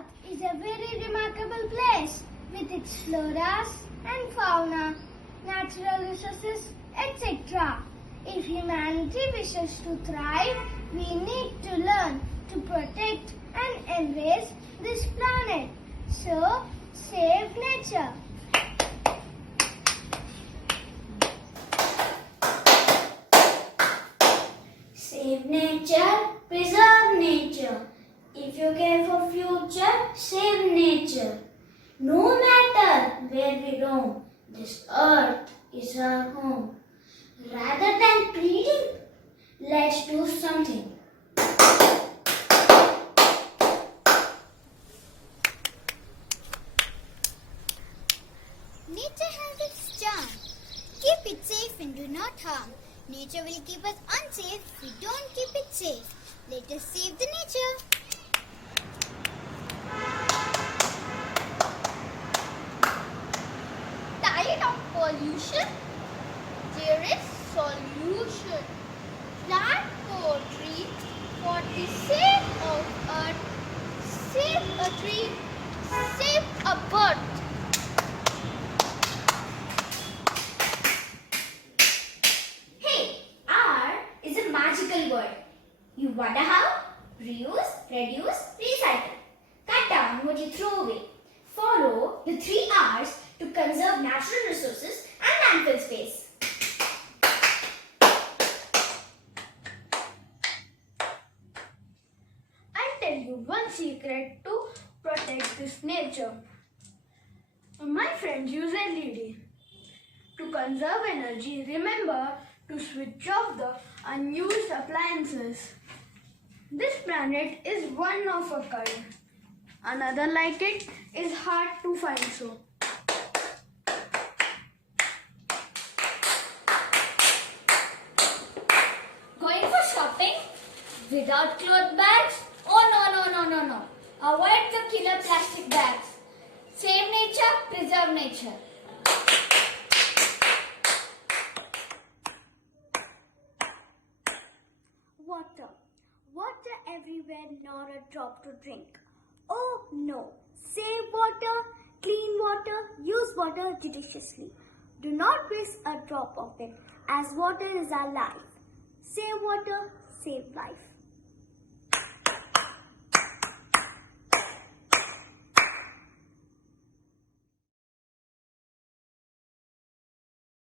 Earth is a very remarkable place with its floras and fauna, natural resources, etc. If humanity wishes to thrive, we need to learn to protect and embrace this planet. So, save nature. Save nature, preserve nature. If you care for future, save nature. No matter where we roam, this earth is our home. Rather than pleading, let's do something. Nature has its charm. Keep it safe and do not harm. Nature will keep us unsafe if we don't keep it safe. Let us save the nature. Tired of pollution? There is solution. Plant more trees for the sake of earth. Save a tree, save a bird. Hey, R is a magical word. You wonder how? Reuse, reduce, recycle. Cut down what you throw away. Follow the 3 R's to conserve natural resources and landfill space. I'll tell you one secret to protect this nature. My friends use LED. To conserve energy, remember to switch off the unused appliances. This planet is one of a kind. Another like it is hard to find so. Going for shopping without cloth bags? Oh no. Avoid the killer plastic bags. Save nature, preserve nature. Water. Water everywhere, not a drop to drink. Oh no. Save water, clean water, use water judiciously. Do not waste a drop of it, as water is our life. Save water, save life.